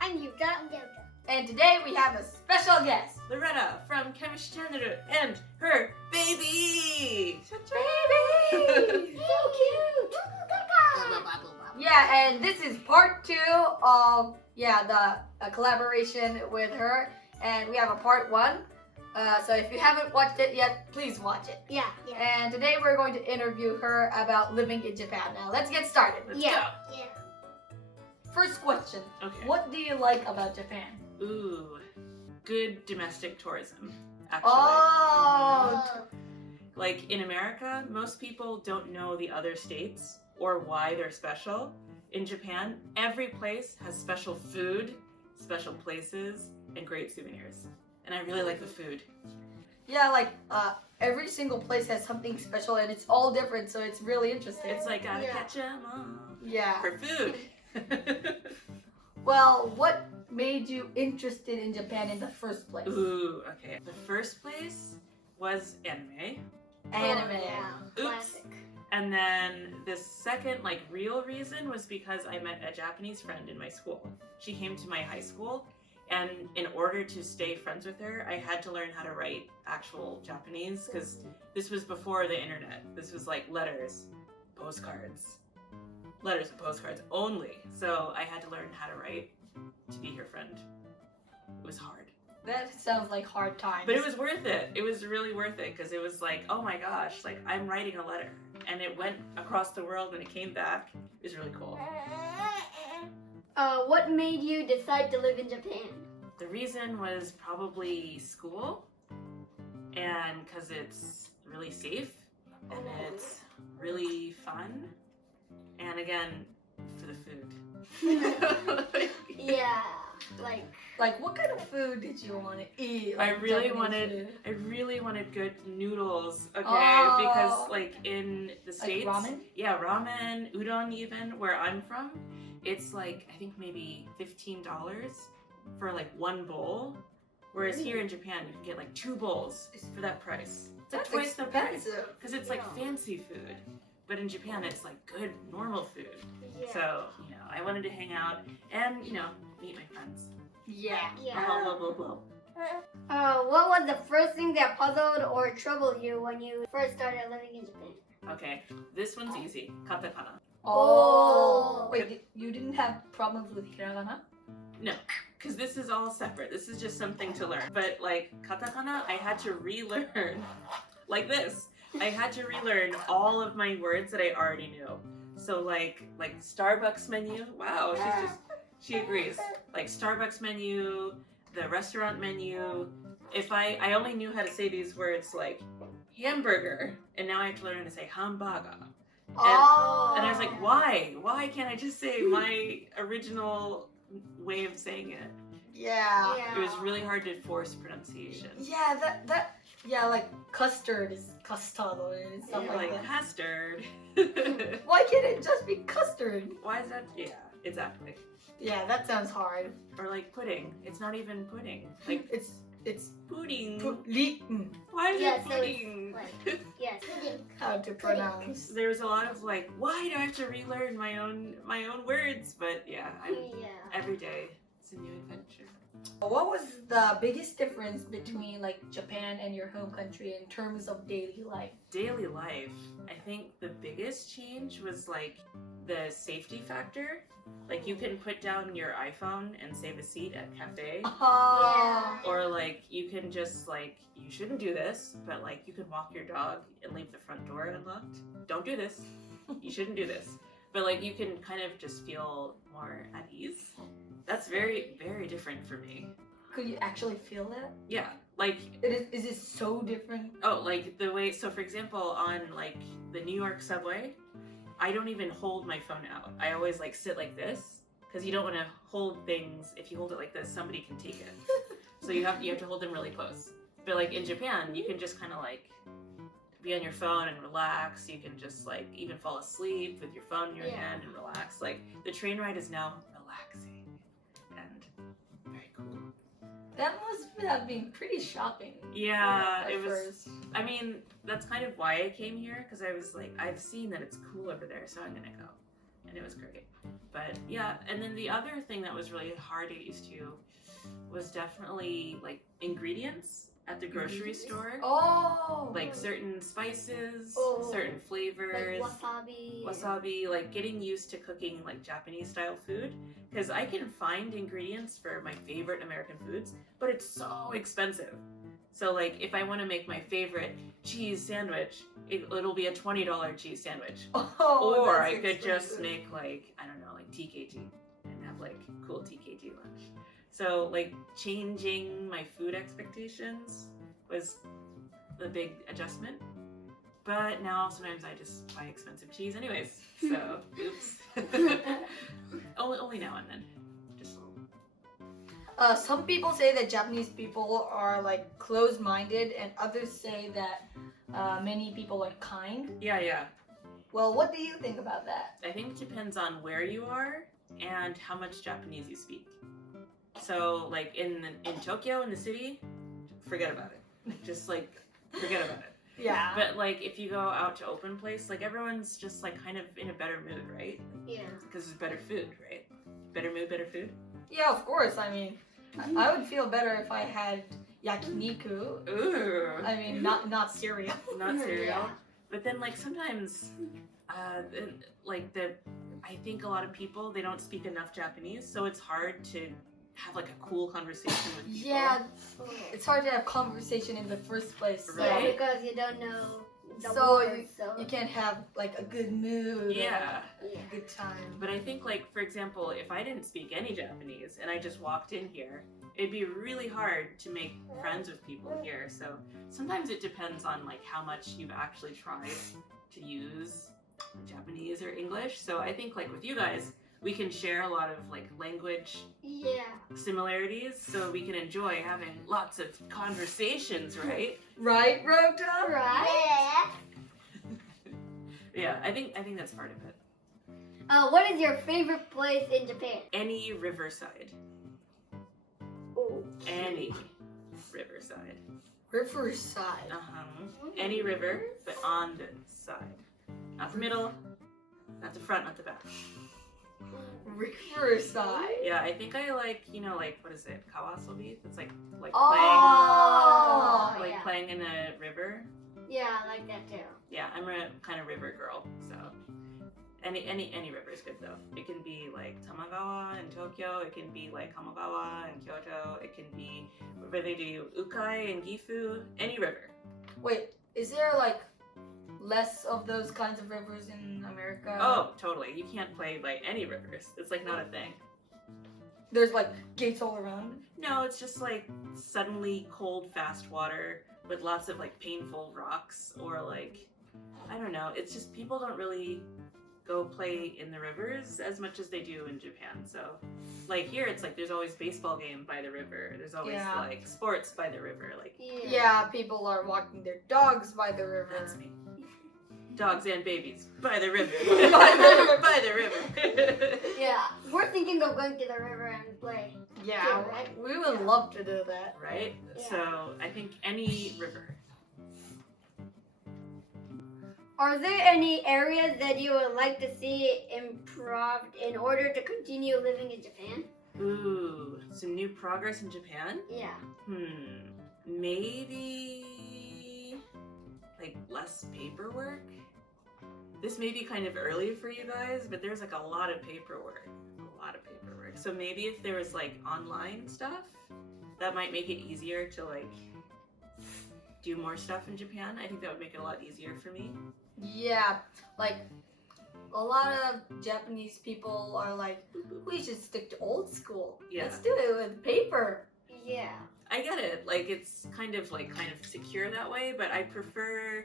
I'm Yuka. And today we have a special guest. Loretta from KemushiChan Loretta and her baby! Baby! So cute! Yeah, and this is part 2 of the collaboration with her. And we have a part 1. So if you haven't watched it yet, please watch it. Yeah. And today we're going to interview her about living in Japan. Now let's get started. Let's Yeah. First question. Okay. What do you like about Japan? Ooh, good domestic tourism, actually. Oh! Like in America, most people don't know the other states or why they're special. In Japan, every place has special food, special places, and great souvenirs. And I really like the food. Yeah, like every single place has something special and it's all different, so it's really interesting. It's like, gotta Yeah. catch 'em all Yeah. for food. Well, what made you interested in Japan in the first place? Ooh, okay. The first place was anime. Anime. Yeah. Oops. Classic. And then the second, real reason was because I met a Japanese friend in my school. She came to my high school, and in order to stay friends with her, I had to learn how to write actual Japanese, because this was before the internet. This was like letters, postcards. Letters and postcards only. So I had to learn how to write to be her friend. It was hard. That sounds like hard times. But it was worth it. It was really worth it because it was like, oh my gosh, like I'm writing a letter. And it went across the world and it came back. It was really cool. What made you decide to live in Japan? The reason was probably school and because it's really safe and it's really fun. And again, for the food. Yeah. Like, what kind of food did you want to eat? I Like, really Japanese wanted good noodles, okay? Oh. Because like in the food? Like States, ramen? yeah, ramen, udon even, where I'm from, it's like, I think maybe $15 for like one bowl. Whereas here in Japan, you can get like 2 bowls for that price. It's like That's twice the price. expensive. Because it's like Yeah. fancy food. But in Japan, it's like good, normal food. Yeah. So, I wanted to hang out and, meet my friends. Yeah. Blah, blah, blah, blah, blah. What was the first thing that puzzled or troubled you when you first started living in Japan? Okay, this one's easy. Katakana. Oh. Oh. Wait, you didn't have problems with hiragana? No, because this is all separate. This is just something to learn. But like katakana, I had to relearn like this. I had to relearn all of my words that I already knew. So like Starbucks menu. Wow, she agrees. Like Starbucks menu, the restaurant menu. If I only knew how to say these words like hamburger, and now I have to learn how to say hamburger. Oh. And I was like, why? Why can't I just say my original way of saying it? Yeah. It was really hard to force pronunciation. Yeah, yeah, like custard is custado and stuff You're like like that. custard. Why can't it just be custard? Why is that? Yeah, exactly. Yeah, that sounds hard. Or like pudding. It's not even pudding. Like It's pudding. pudding. Why is Yeah, it so pudding? Yes. How to pronounce? There was a lot of like, why do I have to relearn my own words? But yeah, every day it's a new adventure. What was the biggest difference between like Japan and your home country in terms of daily life? Daily life, I think the biggest change was like the safety factor. Like you can put down your iPhone and save a seat at cafe. Oh. Or like you can just like, you shouldn't do this, but like you can walk your dog and leave the front door unlocked. Don't do this. You shouldn't do this. But like you can kind of just feel more at ease. That's very, very different for me. Could you actually feel that? Yeah, like, Is it so different? oh, like the way, so for example, on like the New York subway, I don't even hold my phone out. I always like sit like this, because you don't want to hold things, if you hold it like this, somebody can take it. So you have to hold them really close. But like in Japan, you can just kind of like be on your phone and relax. You can just like even fall asleep with your phone in your hand and relax. Like the train ride is now relaxing and very cool. That must have been pretty shocking. Yeah, at it was. first. I mean, that's kind of why I came here, because I was like, I've seen that it's cool over there, so I'm gonna go, and it was great. But yeah, and then the other thing that was really hard to get used to was definitely like ingredients at the grocery store. Oh. Like certain spices, Oh. certain flavors. Like wasabi. Wasabi, like getting used to cooking like Japanese style food. Because I can find ingredients for my favorite American foods, but it's so expensive. So like if I want to make my favorite cheese sandwich, it'll be a $20 cheese sandwich. Oh, Or that's I could just expensive. make like, I don't know, like TKG and have like cool TKG lunch. So like changing my food expectations was the big adjustment. But now sometimes I just buy expensive cheese anyways. So oops. only now and then. Just a little. Some people say that Japanese people are like closed-minded, and others say that many people are kind. Yeah. Well, what do you think about that? I think it depends on where you are and how much Japanese you speak. So like in Tokyo, in the city, forget about it. Just like forget about it. Yeah. But like if you go out to open place, like everyone's just like kind of in a better mood, right? Yeah. Because there's better food, right? Better mood, better food. Yeah, of course. I mean, I would feel better if I had yakiniku. Ooh. I mean, not cereal. Not cereal. Yeah. But then like sometimes, I think a lot of people, they don't speak enough Japanese, so it's hard to have like a cool conversation with people. Yeah, it's hard to have conversation in the first place. Right. Yeah, because you don't know the So words, so You can't have like a good mood. Yeah. Or a good time. But I think like, for example, if I didn't speak any Japanese and I just walked in here, it'd be really hard to make friends with people here. So sometimes it depends on like how much you've actually tried to use Japanese or English. So I think like with you guys, we can share a lot of like language yeah. similarities, so we can enjoy having lots of conversations, right? Right, Rhoda? Right. Yeah, I think that's part of it. What is your favorite place in Japan? Any riverside. Oh. Any riverside. Riverside. Any river, but on the side. Not the middle, not the front, not the back. Riverside. Yeah, I think I like, like, what is it? Kawasobi? It's like Oh, playing, yeah. playing in a river. Yeah, I like that too. Yeah, I'm a kind of river girl, so any river is good though. It can be like Tamagawa in Tokyo, it can be like Kamogawa in Kyoto, it can be where they do Ukai and Gifu, any river. Wait, is there like less of those kinds of rivers in America? Oh, totally. You can't play like any rivers. It's like not a thing. There's like gates all around. No, it's just like suddenly cold, fast water with lots of like painful rocks, or like, I don't know. It's just people don't really go play in the rivers as much as they do in Japan. So like here it's like there's always baseball game by the river. There's always Yeah. like sports by the river. Like Yeah, people are walking their dogs by the river. that's me. Dogs and babies by the river. By the river. By the river. Yeah, we're thinking of going to the river and play. Yeah, Yeah, right? we would love to do that. Right? Yeah. So I think any river. Are there any areas that you would like to see improved in order to continue living in Japan? Ooh, some new progress in Japan? Yeah. Maybe like less paperwork? This may be kind of early for you guys, but there's like a lot of paperwork. So maybe if there was like online stuff, that might make it easier to like do more stuff in Japan. I think that would make it a lot easier for me. Yeah, like a lot of Japanese people are like, we should stick to old school. Yeah. Let's do it with paper. Yeah. I get it. Like it's kind of secure that way, but I prefer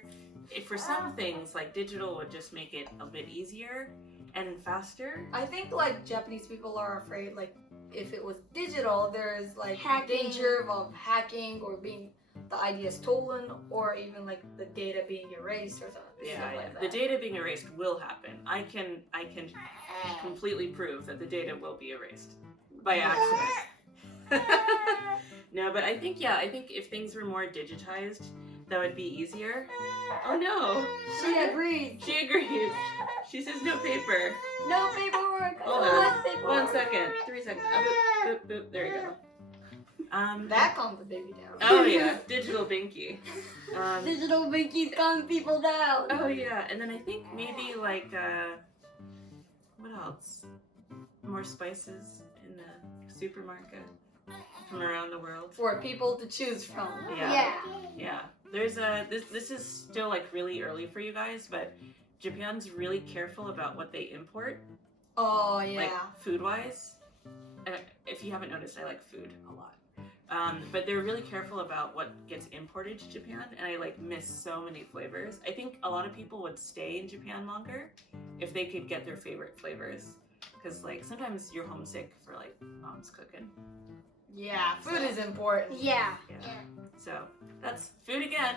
if for some things like digital would just make it a bit easier and faster. I think like Japanese people are afraid like if it was digital, there's like Hacking. danger of hacking or being the idea stolen, or even like the data being erased or something. Yeah, stuff like the that. data being erased will happen. I can completely prove that the data will be erased by accident. No, but I think if things were more digitized, that would be easier. Oh no. She agrees. She agrees. She says no paper. No paperwork. Hold I on. want paperwork. 1 second. 3 seconds. Boop, boop, boop. There you go. That calmed the baby down. Oh yeah, digital binky. Digital binkies calm people down. Oh yeah, and then I think maybe like what else? More spices in the supermarket from around the world. For people to choose from. Yeah. Yeah. There's this is still like really early for you guys, but Japan's really careful about what they import. Oh yeah. Like food wise. If you haven't noticed, I like food a lot. But they're really careful about what gets imported to Japan, and I like miss so many flavors. I think a lot of people would stay in Japan longer if they could get their favorite flavors, because like sometimes you're homesick for like mom's cooking. Yeah, food is important. Yeah. So that's food again.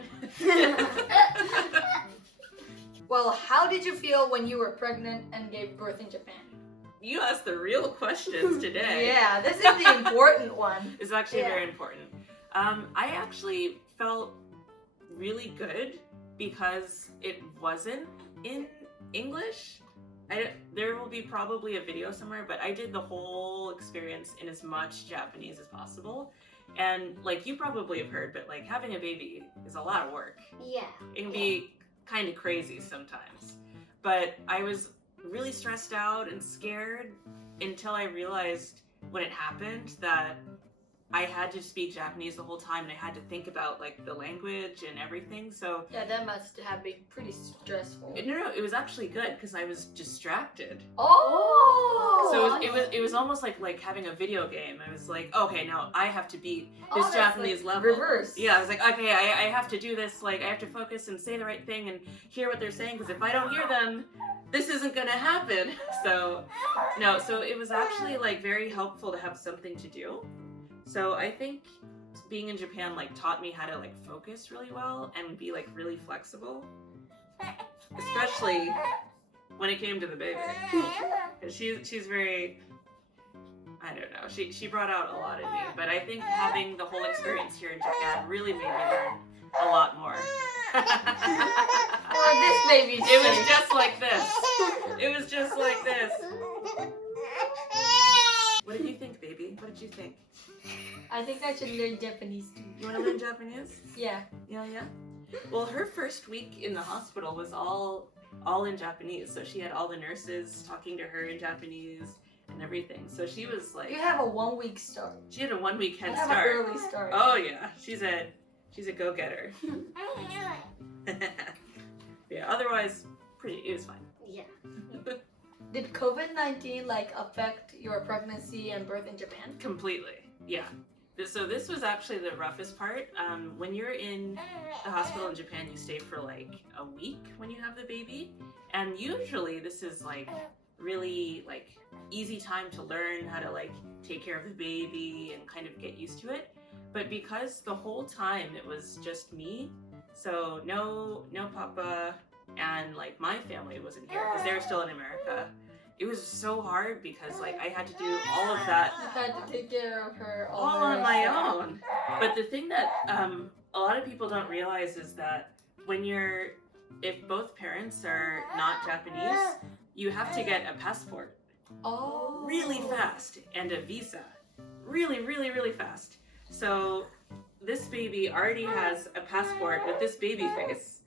Well, how did you feel when you were pregnant and gave birth in Japan? You asked the real questions today. Yeah, this is the important one. It's actually very important. I actually felt really good because it wasn't in English. There will be probably a video somewhere, but I did the whole experience in as much Japanese as possible. And like you probably have heard, but like having a baby is a lot of work. Yeah. It can be kind of crazy sometimes. But I was really stressed out and scared until I realized when it happened that I had to speak Japanese the whole time and I had to think about like the language and everything. So Yeah, that must have been pretty stressful. no, it was actually good because I was distracted. Oh! So it was almost like having a video game. I was like, okay, now I have to beat this that's Japanese like level. reverse. Yeah, I was like, okay, I have to do this. Like, I have to focus and say the right thing and hear what they're saying because if I don't hear them, this isn't gonna happen. So it was actually like very helpful to have something to do. So I think being in Japan like taught me how to like focus really well and be like really flexible, especially when it came to the baby. She's very, I don't know, she brought out a lot in me, but I think having the whole experience here in Japan really made me learn a lot more. Oh, this baby's It was just like this. It was just like this. What did you think, baby? What did you think? I think I should learn Japanese too. You want to learn Japanese? Yeah. Yeah. Well, her first week in the hospital was all in Japanese, so she had all the nurses talking to her in Japanese and everything. So she was like, You have a 1 week start. she had a 1 week head I have start. an early start. Oh yeah, she's a go-getter. Yeah. Otherwise, it was fine. Yeah. Did COVID-19 like affect your pregnancy and birth in Japan? Completely. Yeah. So this was actually the roughest part. When you're in the hospital in Japan, you stay for like a week when you have the baby. And usually this is like really like easy time to learn how to like take care of the baby and kind of get used to it. But because the whole time it was just me, so no papa and like my family wasn't here because they were still in America. It was so hard because like I had to do all of that You had to take care of her all on my own. But the thing that a lot of people don't realize is that if both parents are not Japanese, you have to get a passport really fast and a visa really fast. So this baby already has a passport with this baby face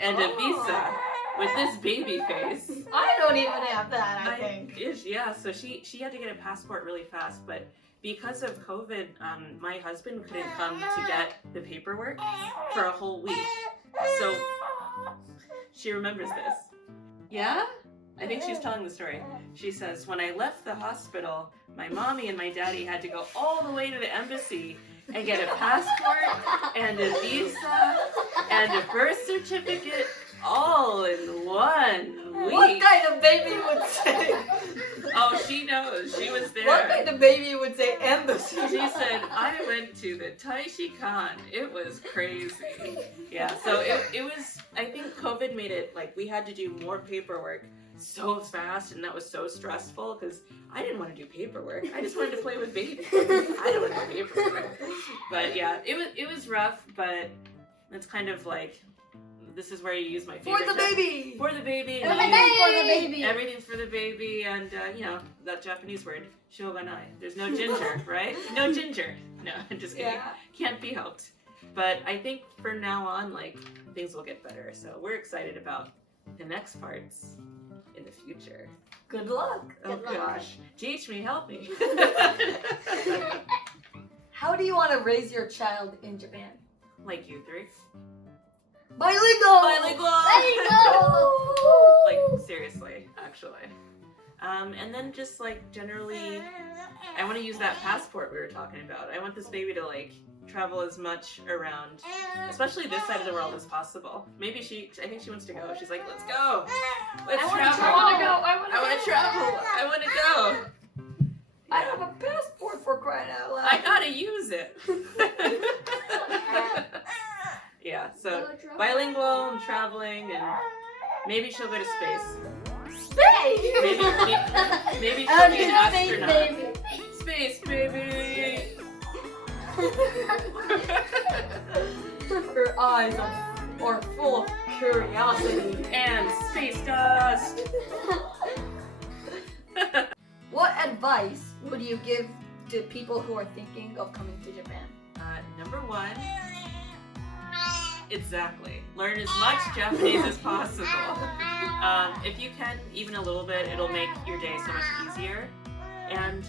and a visa with this baby face. I don't even have that, I think. Yeah, so she had to get a passport really fast, but because of COVID, my husband couldn't come to get the paperwork for a whole week. So she remembers this. Yeah? I think she's telling the story. She says, when I left the hospital, my mommy and my daddy had to go all the way to the embassy and get a passport and a visa and a birth certificate all in 1 week. What kind of baby would say? Oh, she knows. She was there. What kind of baby would say embassy? She said, I went to the Taishikan. It was crazy. Yeah, so it was, I think COVID made it like we had to do more paperwork so fast, and that was so stressful because I didn't want to do paperwork. I just wanted to play with babies. I don't want to do paperwork. But yeah, it was rough, but It's kind of like, this is where you use my For favorite. the baby! For the baby. Everything's for the baby. Everything's for the baby, and you know, that Japanese word, shoganai. There's no ginger, right? No ginger. No, I'm just kidding. Yeah. Can't be helped. But I think from now on, like, things will get better. So we're excited about the next parts in the future. Good luck. Oh Good luck. gosh. Teach me, help me. How do you want to raise your child in Japan? Like you three. Bilingual! Bilingual! Like, seriously, actually. And then just, like, generally, I want to use that passport we were talking about. I want this baby to, like, travel as much around, especially this side of the world, as possible. Maybe I think she wants to go. She's like, let's go. Let's travel. I want to go. I want to travel. I want to go. I have a passport for crying out loud. I gotta use it. Yeah, so bilingual and traveling, and maybe she'll go to space. Space! Maybe she'll be an astronaut. Baby. Space, baby! Her eyes are full of curiosity. And space dust! What advice would you give to people who are thinking of coming to Japan? Number one, exactly. Learn as much Japanese as possible. If you can, even a little bit, it'll make your day so much easier. And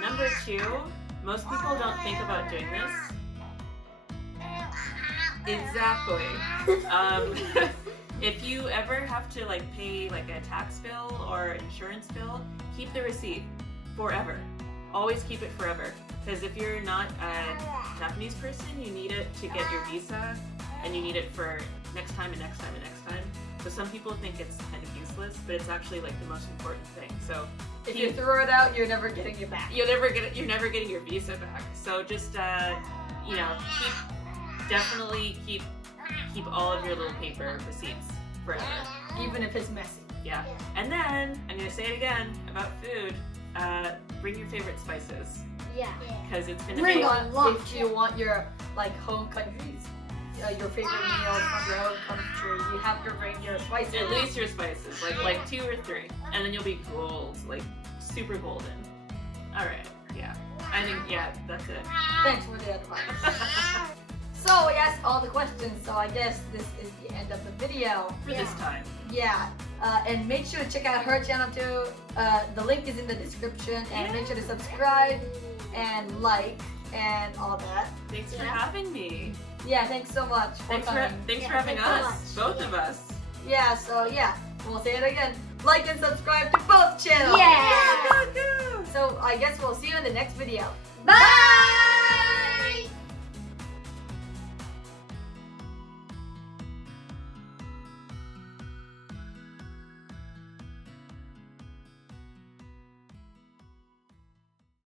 number two, most people don't think about doing this. Exactly. If you ever have to like pay like a tax bill or insurance bill, keep the receipt forever. Always keep it forever. Because if you're not a Japanese person, you need it to get your visa, and you need it for next time and next time and next time. So some people think it's kind of useless, but it's actually like the most important thing. So If you throw it out, you're never getting it back. you're never getting your visa back. So just you know, definitely keep all of your little paper receipts forever. Even if it's messy. Yeah. And then I'm gonna say it again about food. Bring your favorite spices, Yeah. because it's gonna Bring make on if you want your like home countries, your favorite meal from your home country, you have to bring your spices. at least your spices, like 2 or 3, and then you'll be gold, like super golden. All right. Yeah. I think that's it. Thanks for the advice. So yes, all the questions. So I guess this is the end of the video. For this time. Yeah, and make sure to check out her channel too. The link is in the description, and make sure to subscribe and like and all that. Thanks for having me. Yeah, thanks so much for coming. Thanks Yeah, for having thanks us, so both of us. Yeah, so yeah, we'll say it again. Like and subscribe to both channels. Yeah. Go, go, go. So I guess we'll see you in the next video. Bye.